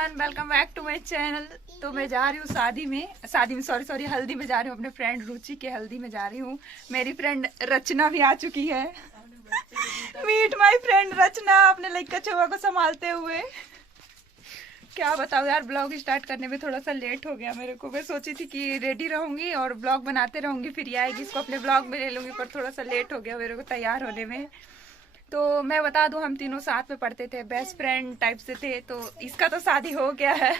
Everyone, welcome back to my channel. तो मैं जा रही हूँ शादी में सॉरी हल्दी में जा रही हूँ। अपने फ्रेंड रुचि के हल्दी में जा रही हूँ। मेरी फ्रेंड रचना भी आ चुकी है। मीट माय फ्रेंड रचना अपने लड़का चौवा को संभालते हुए। क्या बताओ यार, ब्लॉग स्टार्ट करने में थोड़ा सा लेट हो गया मेरे को। मैं सोची थी कि रेडी रहूंगी और ब्लॉग बनाते रहूंगी, फिर ये आएगी इसको अपने ब्लॉग में ले लूंगी, पर थोड़ा सा लेट हो गया मेरे को तैयार होने में। तो मैं बता दूं, हम तीनों साथ में पढ़ते थे, बेस्ट फ्रेंड टाइप से थे। तो इसका तो शादी हो गया है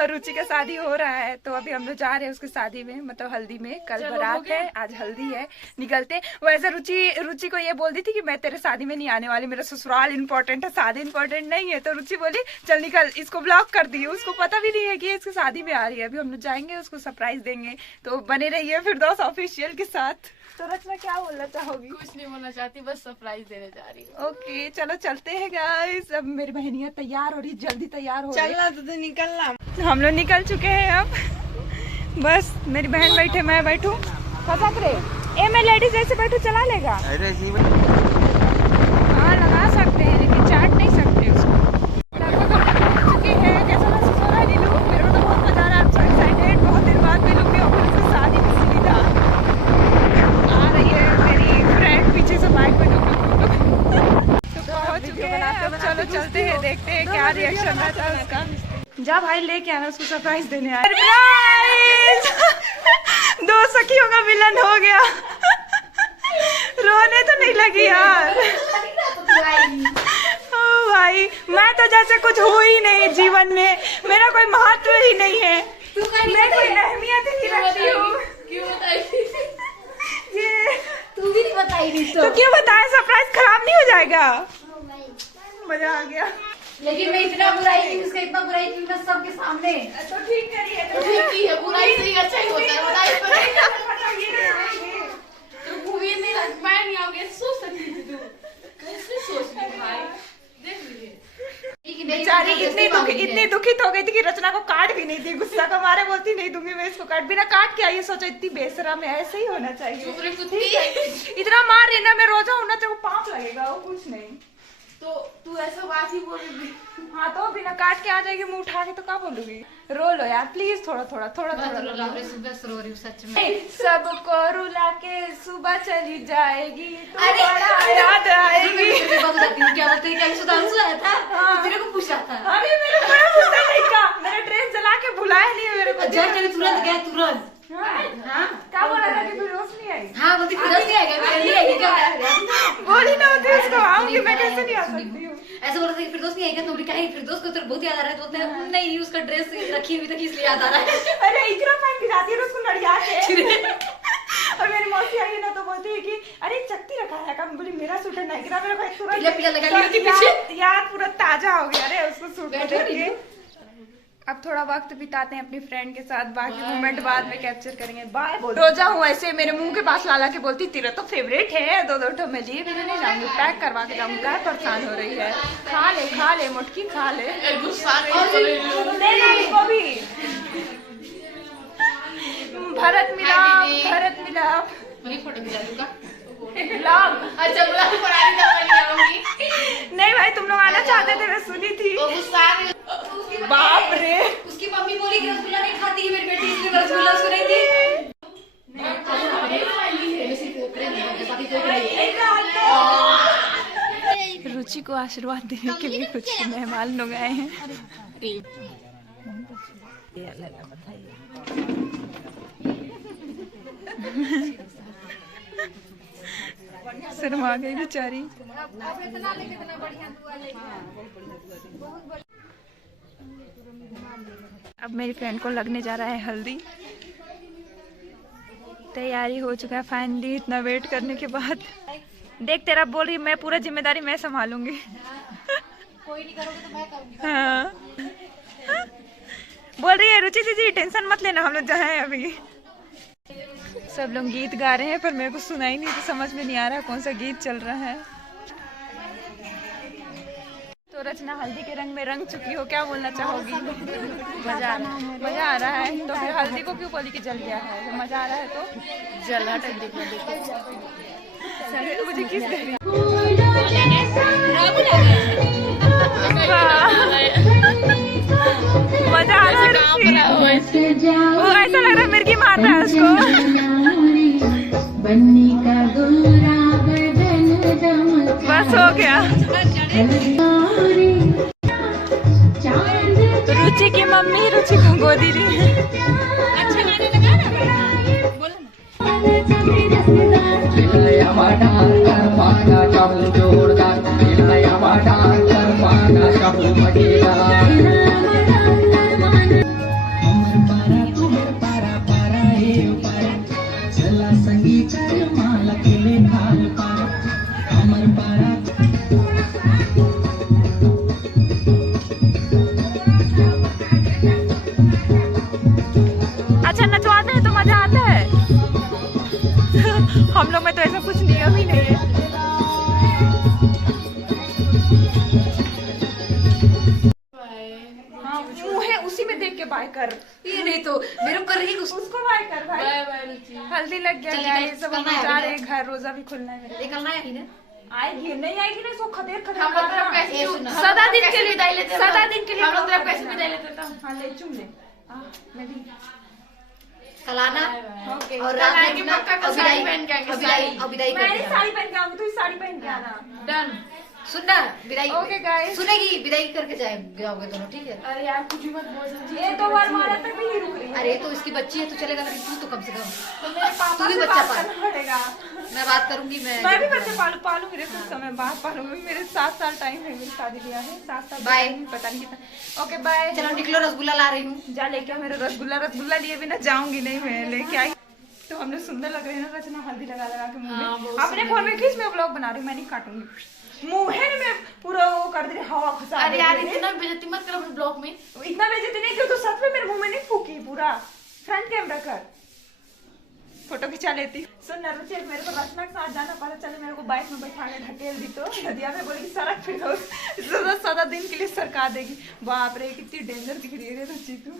और रुचि का शादी हो रहा है। तो अभी हम लोग जा रहे हैं उसकी शादी में, मतलब हल्दी में। कल बारात है, आज हल्दी है, निकलते। वैसे रुचि को ये बोल दी थी कि मैं तेरे शादी में नहीं आने वाली, मेरा ससुराल इम्पोर्टेंट है, शादी इम्पोर्टेंट नहीं है। तो रुचि बोली चल निकल, इसको ब्लॉक कर दी। उसको पता भी नहीं है कि इसकी शादी में आ रही है। अभी हम लोग जाएंगे, उसको सरप्राइज देंगे। तो बने रहिए फिरदौस ऑफिशियल के साथ। तो रचना क्या बोलना चाहोगी? कुछ नहीं बोलना चाहती, बस सरप्राइज देने जा रही हूँ। ओके चलो चलते हैं गाइस। अब मेरी बहनियां तैयार हो रही, जल्दी तैयार हो रही। चलना तो निकलना। हम लोग निकल चुके हैं अब। बस मेरी बहन बैठे, मैं बैठू। फसक रे ए, मैं लेडीज ऐसे बैठू, चला लेगा? हाँ लगा सकते हैं, लेकिन चाट नहीं सकते उसको। लगभग हम लोग पहुंच चुके हैं। कैसा महसूस हो रहा है नीलू? मेरे को तो बहुत मजा आ रहा है। I'm so excited। बहुत देर बाद मिलूंगी और फिर उसकी शादी में सीधा आ रही है मेरी फ्रेंड पीछे से बाइक पे तो पहुंच चुके हैं। अब चलो चलते हैं, देखते हैं क्या रिएक्शन रहता है उसका। जा भाई लेके आना उसको, सरप्राइज देने आए। दो सखियों का मिलन हो गया। रोने तो नहीं लगी यार। ओ भाई, मैं तो जैसे कुछ हो ही नहीं जीवन में, मेरा कोई महत्व ही नहीं है, मैं कोई अहमियत ही नहीं रखती हूँ। क्यों बताई? ये तू भी नहीं बताई तो क्यों बताए? सरप्राइज खराब नहीं हो जाएगा? मजा आ गया। लेकिन मैं इतना बुराई की, उसका इतना बुराई की मैं सबके सामने। तो ठीक करिए, तो ठीक ही है, बुराई से ही अच्छा ही होता है। बताइए तो मूवी नहीं, मैं नहीं आऊंगी सोच सकती थी तू। कैसे सोच ली भाई? देख लीजिए बेचारी इतनी दुखित हो गई थी कि रचना को कार्ड भी नहीं दी। गुस्सा का मारे बोलती नहीं दूंगी मैं इसको कार्ड। बिना कार्ड के आई, सोचो इतनी बेशरम है, ऐसे ही होना चाहिए। इतना मार रही ना, मैं रोजा हूं ना, तेरे को पाप लगेगा, वो कुछ नहीं। तो तू ऐसा बात ही बोलेगी? हाँ तो बिना काट के आ जाएगी, मुंह उठा के तो क्या बोलूंगी? रो लो यार प्लीज, थोड़ा थोड़ा रो रही हूँ सच में। सबको रुला के सुबह चली जाएगी, तो बड़ा याद आएगी। क्या बोलते हैं? क्या सुधांशु आया था? तेरे को पूछा था। अरे मेरे को बड़ा पूछा नहीं का, मैंने ट्रेन चला के बुलाया नहीं है मेरे को। तुरंत गया तुरंत। हाँ क्या बोला था कि फिरोज नहीं आई? हाँ बोलती फिरोज नहीं आएगा। बोली ना होती उसको आऊंगी, मैं कैसे नहीं आ सकती हूँ? ऐसे बोला था कि फिरदौस नहीं आएगा, तो बोली कहीं फिरदौस को तो बहुत याद आ रहा है। तो उसने नहीं, उसका ड्रेस रखी हुई थी इसलिए याद आ रहा है। अरे इकरा पहन के जाती है उसको नड़िया के। और मेरी मौसी आई ना तो बोलती है कि अरे चक्ति रखा है का। बोली मेरा सूट है, नहीं मेरा भाई तुरंत पीला लगा ली थी पीछे। यार पूरा ताजा हो गया रे उसको सूट करके। अब थोड़ा वक्त बिताते हैं अपनी फ्रेंड के साथ, बाकी मोमेंट बाद में कैप्चर करेंगे। बाय बोल रोजा हूँ ऐसे मेरे मुंह के पास लाला के बोलती तेरा तो फेवरेट है, दो ठो मैं लिए भी नहीं जाऊंगी, पैक करवा के जाऊंगी। क्या परेशान हो रही है? खा ले मुटकी खा ले। भी भरत मिलाप फोटो खिंचा दूंगा। अच्छा नहीं भाई, तुम लोग आना चाहते थे, मैं सुनी थी। बाप रे, उसकी मम्मी बोली कि रसगुल्ला नहीं खाती है मेरी बेटी, इसलिए रसगुल्ला उसको नहीं दी। रुचि को आशीर्वाद देने के लिए कुछ मेहमान लोग आए हैं। शर्मा गई बेचारी। अब मेरी फ्रेंड को लगने जा रहा है हल्दी। तैयारी हो चुका है फाइनली, इतना वेट करने के बाद। देख तेरा बोल रही, मैं पूरा जिम्मेदारी मैं संभालूंगी। कोई नहीं करोगे तो मैं करूंगी। हाँ बोल रही है रुचि दीदी टेंशन मत लेना, हम लोग जहाँ हैं अभी। सब लोग गीत गा रहे हैं पर मेरे को सुनाई नहीं, तो समझ में नहीं आ रहा कौन सा गीत चल रहा है। तो रचना हल्दी के रंग में रंग चुकी हो, क्या बोलना चाहोगी? मजा आ रहा है। तो फिर हल्दी को क्यों बोली कि जल गया है? जब मजा आ रहा है तो जला मुझे किस रुचि की मम्मी रुचि को गोदी ली है। अच्छा गाने लगा ना बेटा, बोलो अच्छा नचवाते हैं तो मजा आता है। हम लोग में तो ऐसा कुछ नियम ही नहीं है। हाँ मुंह है उसी में देख के बाय कर। ये नहीं तो मेरे को कर रही उसको बाय कर भाई। बाय बाय रुचि। हल्दी लग गया चल, गाइस, निकल, सब हम निकलना है जा अभी रहे हैं घर, रोजा भी खुलना है मेरा। निकलना है ही ना। आएगी नहीं आएगी ना, सो खदेर खदेर हम लोग करना। कैसे ये सुना। सदा दिन के लिए विदाई लेते हैं, सदा दिन के लिए हम लोग तरफ कैसे विदाई लेते हैं। हाँ ले चुम ले। मैं भी कल आना ओके। और कल रात आएंगे में पक्का, कल साड़ी पहन के आएंगे, विदाई मैं कर साड़ी पहन के आऊंगी, तू साड़ी पहन के आना। डन। सुनना विदाई ओके गाइस। सुनेगी विदाई करके जाओगे दोनों, ठीक है। अरे यार कुछ भी मत बोल सकती। ये तो बार मारा तक भी नहीं रुक रही है। अरे तो इसकी बच्ची है तो चलेगा, लेकिन तू तो कम से कम तो मेरे पापा तू भी से बच्चा बात पाल। करना पड़ेगा। मैं बात करूंगी। मैं भी बच्चे पालू मेरे कुछ समय बाद पालूंगी। मेरे 7 साल टाइम है, मेरी शादी ब्याह है 7 साल। बाय। पता नहीं कितना। Okay bye. चलो निकलो, रसगुल्ला ला रही हूँ। जा लेके आ मेरा रसगुल्ला लिए बिना जाऊंगी नहीं मैं, लेके आई। तो हमने सुंदर लग रहे हैं ना रचना, हल्दी लगा लगा के मुंह हाँ, में। बहुत अपने फोन में खींच, मैं व्लॉग बना रही हूँ, मैं नहीं काटूंगी। मुंह है ना, मैं पूरा वो कर दे रही, हवा खुशा अरे यार दे रही। इतना बेइज्जती मत करो ब्लॉग में। इतना बेइज्जती नहीं क्यों, तो सच में मेरे मुंह में नहीं फूकी पूरा। फ्रंट कैमरा कर, फोटो खिंचा लेती। सुन ना रुचि, मेरे को रचना के साथ जाना पड़ा, चले मेरे को बाइक में बैठा के ढकेल दी तो नदिया में बोली सड़क पे तो सदा दिन के लिए सरका देगी। बाप रे कितनी डेंजर दिख रही है रुचि तू।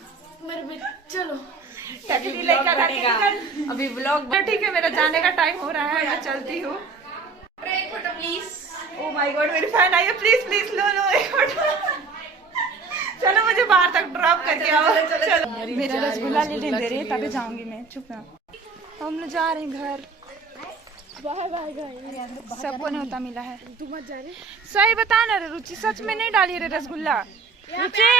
मेरे में चलो टकली लड़का निकल। अभी ब्लॉग तो ठीक है, मेरा जाने का टाइम हो रहा है, मैं चलती हूँ। एक photo please. Oh my God, मेरी फैन आई है, प्लीज प्लीज लो एक फोटो। चलो मुझे बाहर तक ड्रॉप करके आओ। चलो मेरा रसगुल्ला ले दे रही है, तभी जाऊंगी मैं। चुप ना, हम लोग जा रहे हैं घर। Bye bye guys. सबको न्योता मिला है। तू मत जा रही। सही बता ना रे रुचि, सच में नहीं डाली रे रसगुल्ला। रुचि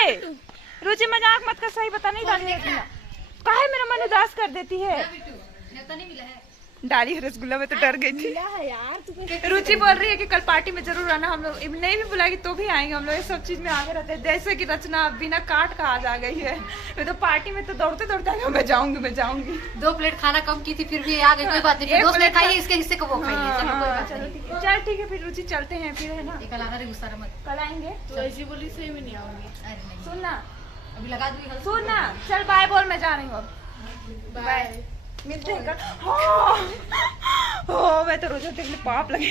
रुचि मजाक मत कर, सही बता, नहीं डाली रसगुल्ला। काहे मेरा मन उदास कर देती है। न्योता नहीं मिला है। डाली है रसगुल्ला, मैं तो डर गई थी। है यार तुम्हें। रुचि बोल रही है कि कल पार्टी में जरूर आना। हम लोग नहीं भी बुलाएगी तो भी आएंगे। हम लोग ये सब चीज में आगे रहते हैं। जैसे कि रचना बिना काट का आज आ गई है। मैं तो पार्टी में तो दौड़ते दौड़ते आ गई, मैं जाऊंगी। 2 प्लेट खाना कम की थी, फिर भी आ गई। कोई बात नहीं, एक दोस्त ने प्लेट खाई, इसके हिस्से को वो खाइए। चलो कोई बात चलो नहीं। ठीक है, चल ठीक है फिर रुचि, चलते हैं फिर, है ना। कल आना रे, गुस्सा मत। कल आएंगे। तो ऐसी बोली सही में नहीं आऊंगी। अरे नहीं, सुन ना अभी लगा दूंगी। सुन ना, चल बाय बोल, मैं जा रही हूँ अब। बाय। मिलते हैं कल। मैं तो रोजा देखने पाप लगे।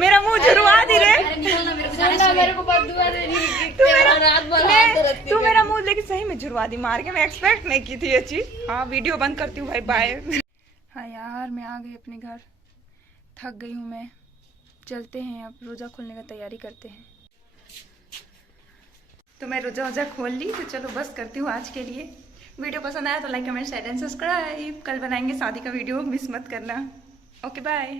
मेरा मुंह जुड़वा दी रे। अरे निकलना, मेरे को जाने ना से। मेरे को बददुआ दे रही है कि तू तेरा मेरा रात भर हाथ दर्द तू मेरा मुंह लेके सही में जुड़वा दी मार के। मैं एक्सपेक्ट नहीं की थी ये चीज। हाँ वीडियो बंद करती हूँ भाई, बाय। हाँ यार मैं आ गई अपने घर, थक गई हूँ मैं। चलते हैं अब, रोजा खोलने का तैयारी करते हैं। तो मैं रोजा खोल ली, तो चलो बस करती हूँ आज के लिए। वीडियो पसंद आया तो like comment share and subscribe. कल बनाएंगे शादी का वीडियो, मिस मत करना। Okay bye.